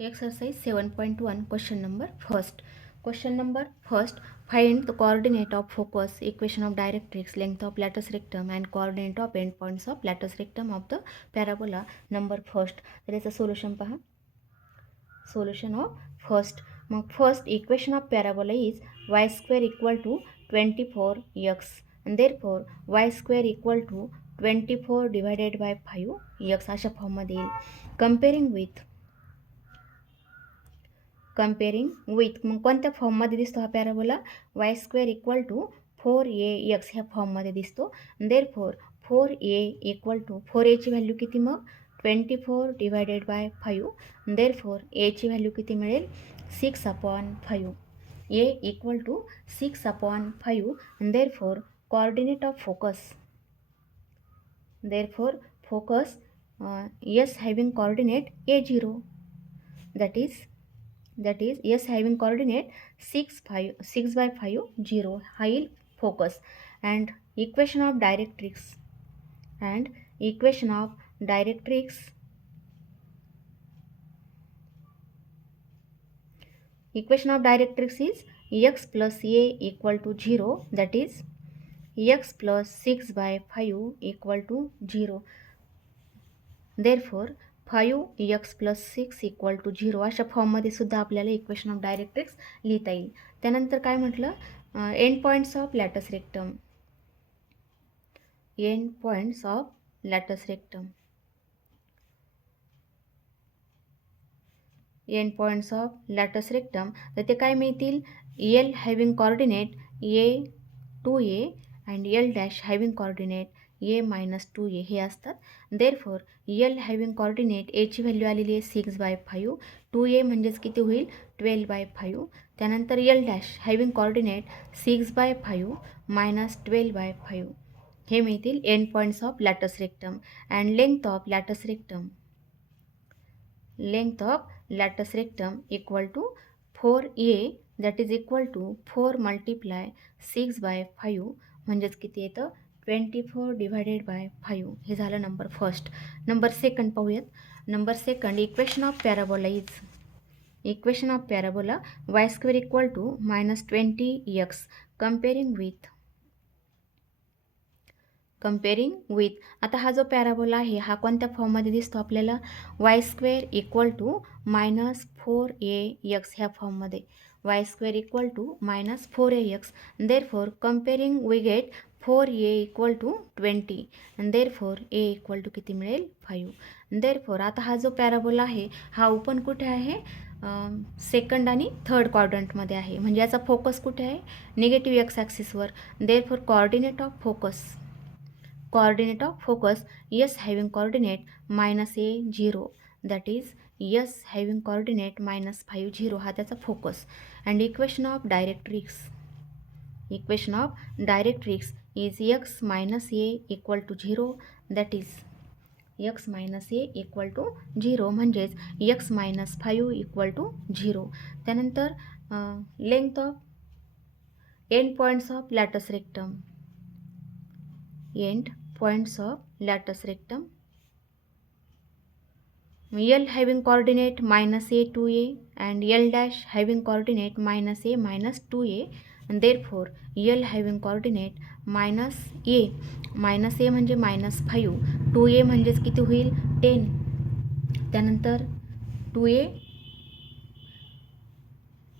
Exercise 7.1 question number first. Question number first. Find the coordinate of focus, equation of directrix, length of latus rectum and coordinate of endpoints of latus rectum of the parabola number first. There is a solution पहा. Solution of first. मग first equation of parabola is y square equal to 24x and therefore y square equal to 24 divided by 5x अशा फॉर्ममध्ये येईल. Comparing with मग कोणत्या फॉर्ममध्ये दिसतो हा parabola Y square equal to 4ax ह्या फॉर्ममध्ये दिसतो. देअरफॉर 4a इक्वल टू 4aची व्हॅल्यू किती मग 24 डिवायडेड बाय 5. देअरफॉर एची व्हॅल्यू किती मिळेल 6/5. a equal to 6/5. Therefore coordinate of focus s having coordinate a0 that is s having coordinate 6/5 0 high focus and equation of directrix is x plus a equal to 0 that is x plus 6/5 equal to 0. Therefore 5x plus 6 equal to 0 अशा फॉर्ममध्ये सुद्धा आपल्याला equation of directrix लिहिता येईल. त्यानंतर काय म्हटलं end points of latus rectum. तर ते काय मिळतील L having coordinate a2a and L dash having coordinate a-2a हे असतात. देअरफॉर एल हॅविंग कॉर्डिनेट एची व्हॅल्यू आलेली आहे 6/5. 2a म्हणजेच किती होईल 12/5. त्यानंतर L dash having coordinate 6/5 minus 12/5 हे मिळतील end points of latus rectum. And length of latus rectum equal to 4a that is equal to 4 multiply 6/5 म्हणजेच किती येतं 24 डिवायडेड बाय 5. हे झालं नंबर फर्स्ट. नंबर सेकंड पाहूयात. Number second equation of parabola Y square equal to -20x comparing with आता हा जो parabola आहे हा कोणत्या फॉर्ममध्ये दिसतो आपल्याला Y square equal to -4ax ह्या फॉर्ममध्ये y square equal to -4ax. Therefore comparing we get 4a equal to 20 आणि देअरफॉर a इक्वल टू किती मिळेल 5. देअरफॉर आता हा जो पॅराबोला आहे हा ओपन कुठे आहे सेकंड आणि थर्ड क्वाड्रंटमध्ये आहे. म्हणजे याचा फोकस कुठे आहे निगेटिव्ह एक्स ॲक्सिसवर. Therefore coordinate of focus s having coordinate -a0 that is s having coordinate -5 0 हा त्याचा focus. And equation of directrix is x minus a equal to 0 that is x minus a equal to 0 म्हणजेच x minus 5 equal to 0. त्यानंतर length of end points of latus rectum L having coordinate -a to a and L dash having coordinate -a-2a and therefore L having coordinate -a म्हणजे -5 2a म्हणजेच किती होईल 10. त्यानंतर 2a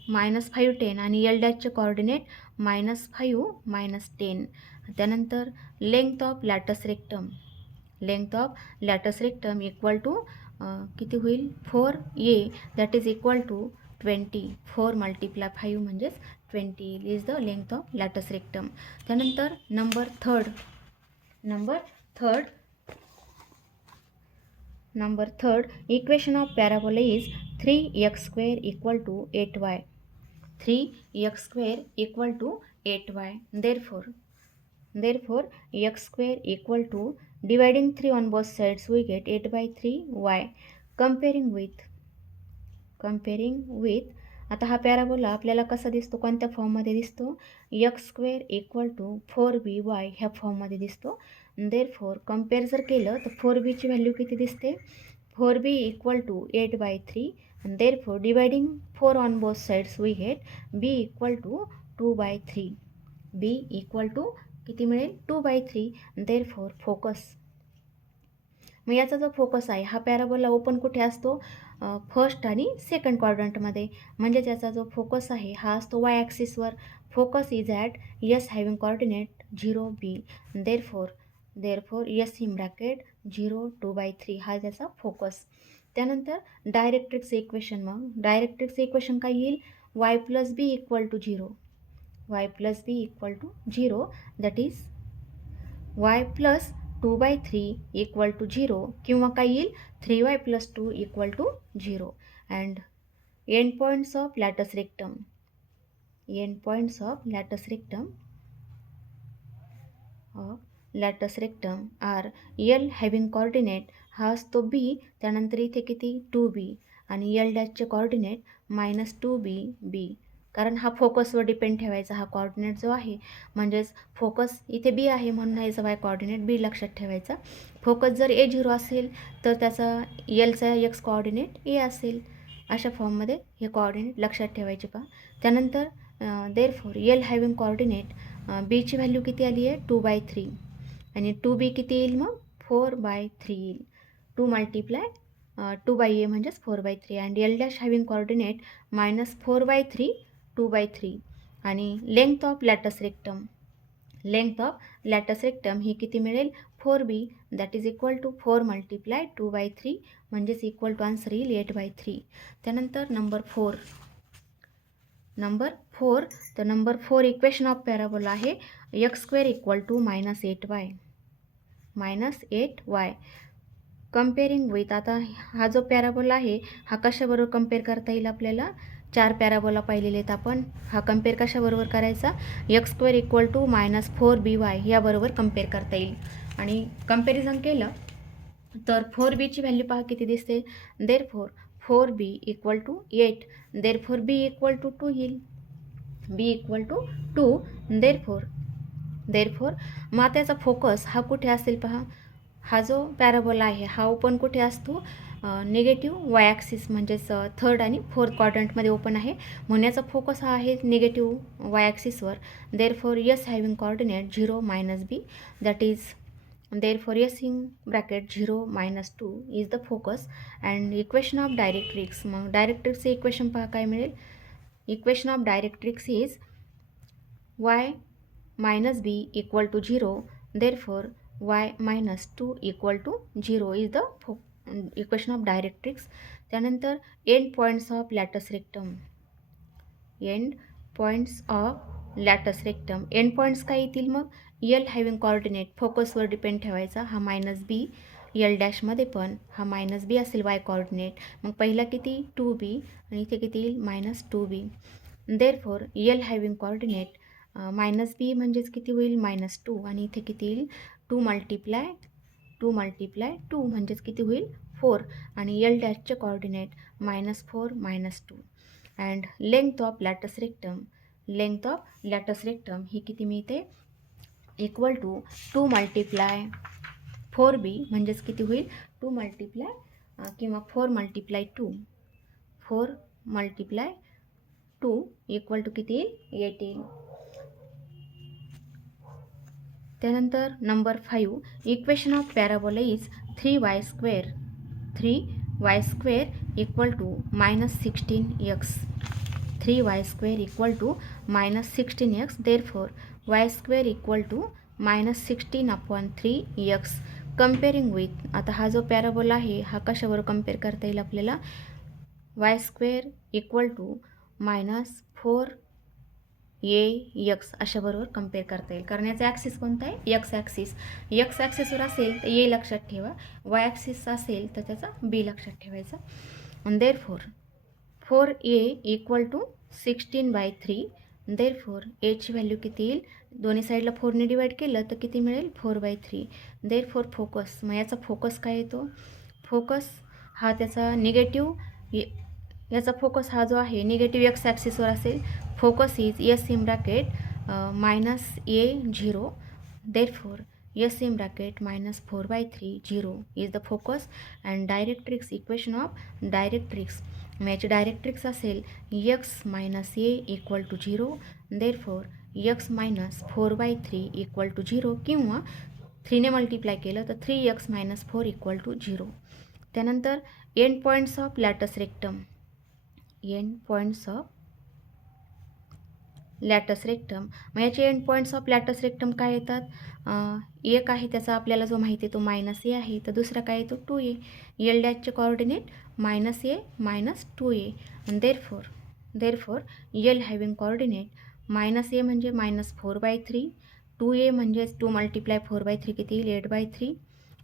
-5 10 आणि L डॅशचे coordinate -5 -10. त्यानंतर length of latus rectum equal to किती होईल 4a that is equal to 20. 4 multiply 5 म्हणजेच 20 is the length of latus rectum. त्यानंतर number third equation of parabola is 3x² equal to 8y. 3x² equal to 8y. Therefore x² equal to dividing 3 on both sides we get 8/3y. Comparing with आता हा parabola आपल्याला कसा दिसतो कोणत्या फॉर्ममध्ये दिसतो x² equal to 4by ह्या फॉर्ममध्ये दिसतो. देअरफॉर कंपेअर जर केलं तर 4bची व्हॅल्यू किती दिसते 4b equal to 8/3 and therefore dividing 4 on both sides we get b equal to 2 by 3. b equal to किती मिळेल 2 by 3. therefore फोकस, मग याचा जो फोकस आहे हा पॅराबोला ओपन कुठे असतो, फर्स्ट आणि सेकंड क्वाड्रंटमध्ये. म्हणजे त्याचा जो फोकस आहे हा असतो वाय ॲक्सिसवर. Focus is at S having coordinate 0 B. Therefore S in bracket 0 2 by 3 हा त्याचा फोकस. त्यानंतर डायरेक्ट्रिक्स इक्वेशन, मग डायरेक्ट्रिक्स इक्वेशन काय येईल, Y plus B equal to 0. Y plus B equal to 0 that is Y plus 2 by 3 equal to 0 किंवा काय येईल 3y plus 2 equal to 0. And end points of latus rectum, end points of latus rectum are L having coordinate हा असतो बी. त्यानंतर इथे किती 2b आणि L डॅशचे कॉर्डिनेट -2b बी. कारण हा फोकसवर डिपेंड ठेवायचा हा कॉर्डिनेट जो आहे, म्हणजेच फोकस इथे बी आहे म्हणून याचा वाय कॉर्डिनेट बी लक्षात ठेवायचा. फोकस जर A0 असेल तर त्याचा एलचा एक्स कॉर्डिनेट ए असेल. अशा फॉर्ममध्ये हे कॉर्डिनेट लक्षात ठेवायचे पहा. त्यानंतर देअरफॉर एल हॅविंग कॉर्डिनेट बीची व्हॅल्यू किती आली आहे 2 by 3 आणि 2b किती येईल मग 4 by 3 येईल. 2 मल्टिप्लाय 2 by a म्हणजेच 4 by 3 and L dash having coordinate -4 by 3 2 by 3. आणि length of latus rectum, length of latus rectum ही किती मिळेल 4b that is equal to 4 multiply 2 by 3 म्हणजेच इक्वल टू आन्सर येईल 8 by 3. त्यानंतर number 4, तर number 4 equation of parabola आहे x² equal to -8y. Comparing with, आता हा जो पॅराबोला आहे हा कशाबरोबर कम्पेअर करता येईल आपल्याला, 4 पॅराबोला पाहिलेले आहेत आपण. हा कम्पेअर कशाबरोबर करायचा, x² इक्वल टू -4by याबरोबर कम्पेअर करता येईल. आणि कम्पॅरिझन केलं तर 4bची व्हॅल्यू पहा किती दिसते, therefore 4b equal to 8. Therefore b equal to 2 येईल, b इक्वल टू 2. देअरफोर मग त्याचा फोकस हा कुठे असेल पहा. हा जो पॅराबोला आहे हा ओपन कुठे असतो, निगेटिव्ह वाय ॲक्सिस म्हणजेच थर्ड आणि फोर्थ क्वाड्रंटमध्ये ओपन आहे. म्हणून याचा फोकस हा आहे निगेटिव्ह वाय ॲक्सिसवर. Therefore S having coordinate 0 -b that is therefore S in bracket 0 -2 is the focus. And equation of directrix, मग डायरेक्ट्रिक्सचे इक्वेशन पहा काय मिळेल. Equation of directrix is y - b equal to 0. Therefore y -2 equal to 0 is the equation of directrix. त्यानंतर end points of latus rectum, end points of latus rectum. End points काय येतील मग, L having coordinate फोकसवर depend ठेवायचा हा -b. L डॅशमध्ये पण हा -b असेल वाय कॉर्डिनेट. मग पहिला किती 2b आणि इथे किती येईल -2b. Therefore L having coordinate -b म्हणजेच किती होईल -2 आणि इथे किती येईल 2 मल्टिप्लाय 2 म्हणजेच किती होईल 4 आणि एल डॅशचे coordinate -4 -2. And length of latus rectum, length of latus rectum ही किती मिळते इक्वल टू 2 मल्टिप्लाय 4b म्हणजेच किती होईल 2 मल्टिप्लाय किंवा 4 मल्टिप्लाय 2, 4 मल्टिप्लाय 2 इक्वल टू किती येईल 8 येईल. त्यानंतर number 5 equation of parabola is 3y² equal to -16x. 3y² equal to -16x. Therefore y² equal to -16/3x. Comparing with, आता हा जो पॅराबोला आहे हा कशाबरोबर कम्पेअर करता येईल आपल्याला, y² equal to -4ax अशाबरोबर compare करता येईल. कारण याचा ॲक्सिस कोणता आहे एक्स ॲक्सिस. एक्स ॲक्सिसवर असेल तर ए लक्षात ठेवा, वाय ॲक्सिस असेल तर त्याचा बी लक्षात ठेवायचा. आणि therefore 4a equal to 16/3. Therefore एची व्हॅल्यू किती येईल, दोन्ही साईडला 4ने डिवाईड केलं तर किती मिळेल 4/3. देअरफोर फोकस, मग याचा फोकस काय येतो, फोकस हा त्याचा निगेटिव्ह, याचा फोकस हा जो आहे निगेटिव्ह एक्स ॲक्सिसवर असेल. Focus is S in bracket -a0. Therefore S in bracket -4/3 0 is the focus. And directrix, equation of directrix मग याची डायरेक्ट्रिक्स असेल x minus a equal to 0, therefore x minus 4/3 equal to 0, किंवा 3ने multiply केलं तर 3x minus 4 equal to 0. त्यानंतर end points of latus rectum. End points of latus rectum. मग याचे end points of latus rectum काय येतात? एक आहे त्याचा आपल्याला जो माहिती आहे तो मायनस ए आहे, तर दुसरा काय येतो 2a. एल डॅशचे coordinate minus A minus 2a. Therefore L having coordinate minus A म्हणजे मायनस 4/3, 2a म्हणजे 2 मल्टिप्लाय 4/3 किती येईल 8/3,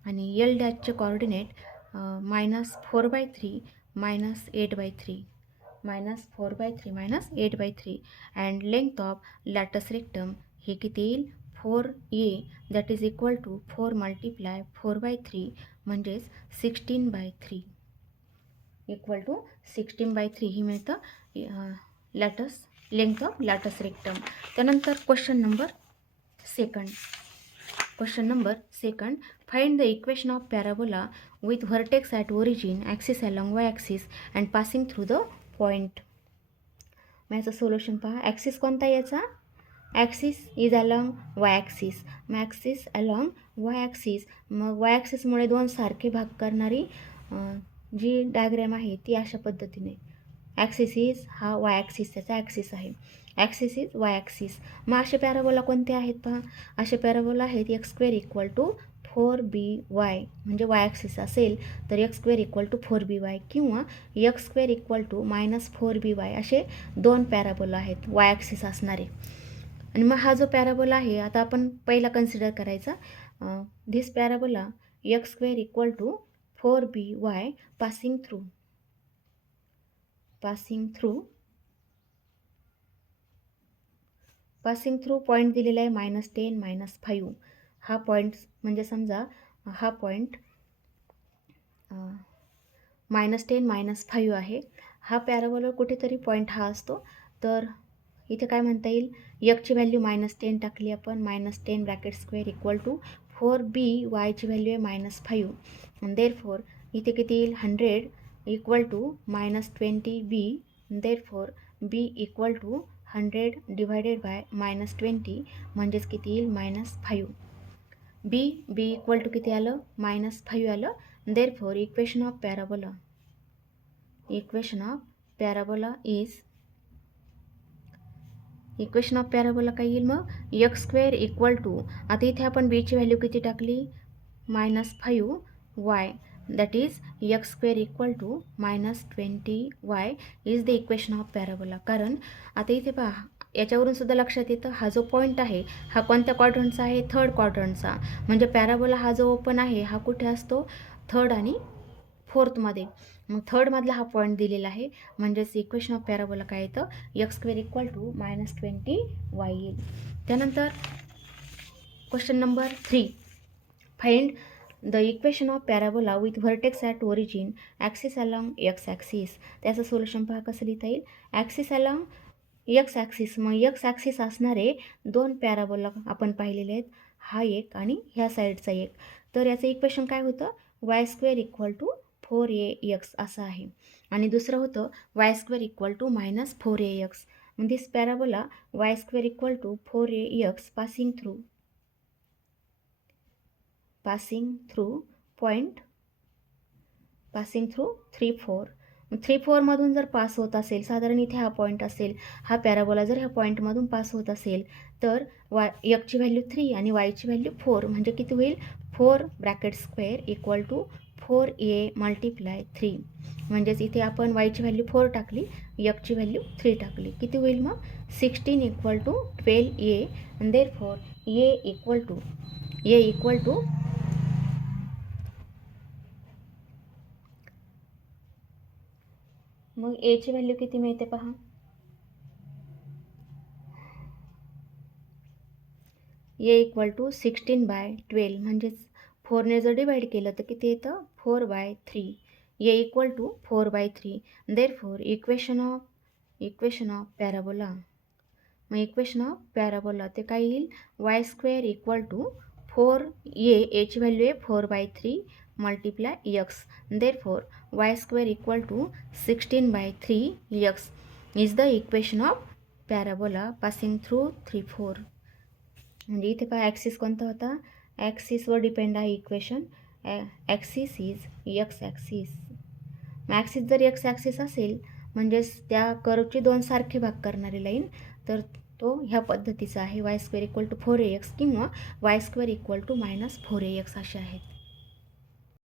आणि एल डॅशचे coordinate minus 4/3 minus 8/3, minus 4/3 minus 8/3. And length of latus rectum हे किती येईल 4a, that is equal to 4 multiply 4/3 म्हणजेच 16/3 इक्वल टू 16/3 ही मिळतं लेंथ ऑफ लॅटस रेक्टम. त्यानंतर question number second. Find the equation of parabola with vertex at origin, axis along Y axis and passing through the point. मग याचं solution पहा. Axis कोणता याचा? Axis is along Y axis. मग axis along Y axis, मग Y ॲक्सिसमुळे दोन सारखे भाग करणारी जी डायग्रॅम आहे ती अशा पद्धतीने. ॲक्सिस इज हा वाय ॲक्सिस त्याचा ॲक्सिस आहे. Axis is why axis. मग असे पॅराबोला कोणते आहेत पहा. असे पॅराबोला आहेत x² इक्वल टू 4by, म्हणजे वाय ॲक्सिस असेल तर x² इक्वल टू 4by, किंवा x² equal to minus 4by, असे दोन पॅराबोला आहेत वाय ॲक्सिस असणारे. आणि मग हा जो पॅराबोला आहे आता आपण पहिला कन्सिडर करायचा. This parabola x² equal to 4by passing through point दिलेला आहे -10 -5. हा पॉईंट म्हणजे समजा हा पॉईंट -10 -5 आहे. हा पॅराबोला कुठेतरी पॉईंट हा असतो. तर इथे काय म्हणता येईल, एकची व्हॅल्यू -10 टाकली आपण, -10 bracket square equal to 4b, वायची व्हॅल्यू आहे -5. देअरफॉर इथे किती येईल 100 equal to -20b. Therefore b equal to 100 divided by -20 म्हणजेच किती येईल -5. b इक्वल टू किती आलं -5 आलं. देअरफॉर इक्वेशन ऑफ पॅराबोला काय येईल मग x² इक्वल टू, आता इथे आपण बीची व्हॅल्यू किती टाकली -5y, that is x² equal to -20y is the equation of parabola. कारण आता इथे पहा याच्यावरून सुद्धा लक्षात येतं हा जो पॉईंट आहे हा कोणत्या क्वाड्रंटचा आहे, थर्ड क्वाड्रंटचा. म्हणजे पॅराबोला हा जो ओपन आहे हा कुठे असतो, थर्ड आणि फोर्थमध्ये. मग थर्डमधला हा पॉईंट दिलेला आहे, म्हणजेच इक्वेशन ऑफ पॅराबोला काय येतं x² इक्वल टू -20y येईल. त्यानंतर question number 3. Find the equation of parabola with vertex at origin, axis along x axis. त्याचं सोल्युशन पहा कसं लिहिता येईल. ॲक्सिस अलॉंग एक्स ॲक्सिस, मग एक्स ॲक्सिस असणारे दोन पॅराबोला आपण पाहिलेले आहेत, हा एक आणि ह्या साईडचा एक. तर याचं इक्वेशन काय होतं y² इक्वल टू 4ax असं आहे, आणि दुसरं होतं y² इक्वल टू -4ax. मग this parabola y² equal to 4ax passing through 3-4 मधून जर पास होत असेल, साधारण इथे हा पॉईंट असेल, हा पॅराबोला जर ह्या पॉईंटमधून पास होत असेल तर एक्सची व्हॅल्यू 3 आणि वायची व्हॅल्यू 4, म्हणजे किती होईल 4 bracket square equal to 4a multiply 3. म्हणजेच इथे आपण वायची व्हॅल्यू 4 टाकली, एक्सची व्हॅल्यू 3 टाकली, किती होईल मग 16 इक्वल टू 12a. आणि देअरफॉर a इक्वल टू मग एची व्हॅल्यू किती मिळते पहा. ए इक्वल टू 16/12, म्हणजेच 4ने जर डिवाईड केलं तर किती येतं 4/3. A equal to 4/3. Therefore equation of parabola. मग इक्वेशन ऑफ पॅराबोला ते काय येईल y² इक्वल टू 4a, एची व्हॅल्यू आहे 4/3 multiply x. Therefore, y square equal to 16/3x is the equation of parabola passing through 3, 4. म्हणजे इथे काय ॲक्सिस कोणता होता, ॲक्सिसवर डिपेंड आहे equation. Axis is x axis. Axis जर एक्स ॲक्सिस असेल म्हणजेच त्या कर्वचे दोन सारखे भाग करणारी लाईन, तर तो ह्या पद्धतीचा आहे. Y square equal to 4ax किंवा Y square equal to -4ax असे आहेत.